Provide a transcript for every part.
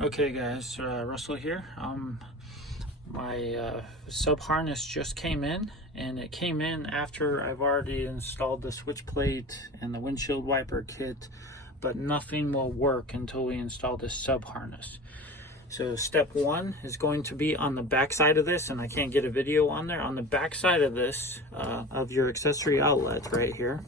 Okay guys, Russell here. My sub harness just came in, and it came in after I've already installed the switch plate and the windshield wiper kit, but nothing will work until we install this sub harness. So step one is going to be on the back side of this, and I can't get a video on there. On the back side of this, of your accessory outlet right here,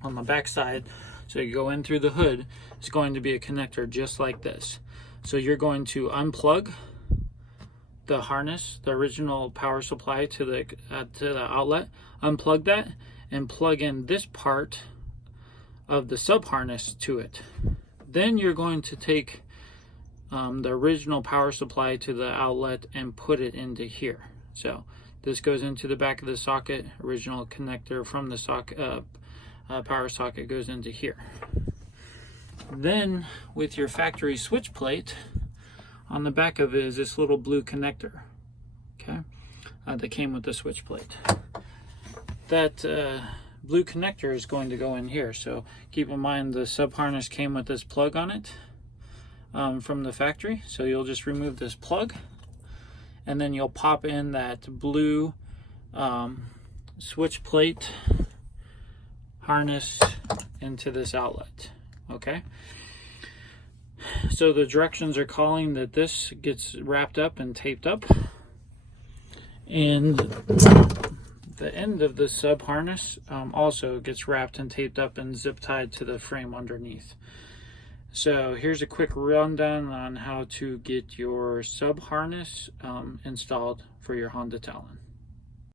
on the back side, so you go in through the hood, it's going to be a connector just like this. So you're going to unplug the harness, the original power supply to the outlet, unplug that, and plug in this part of the sub harness to it. Then you're going to take the original power supply to the outlet and put it into here. So this goes into the back of the socket. Original connector from the socket, power socket goes into here. Then with your factory switch plate, on the back of it is this little blue connector, okay, that came with the switch plate. That blue connector is going to go in here. So keep in mind the sub harness came with this plug on it from the factory. So you'll just remove this plug, and then you'll pop in that blue switch plate harness into this outlet. Okay, so the directions are calling that this gets wrapped up and taped up, and the end of the sub harness also gets wrapped and taped up and zip tied to the frame underneath. So here's a quick rundown on how to get your sub harness installed for your Honda Talon.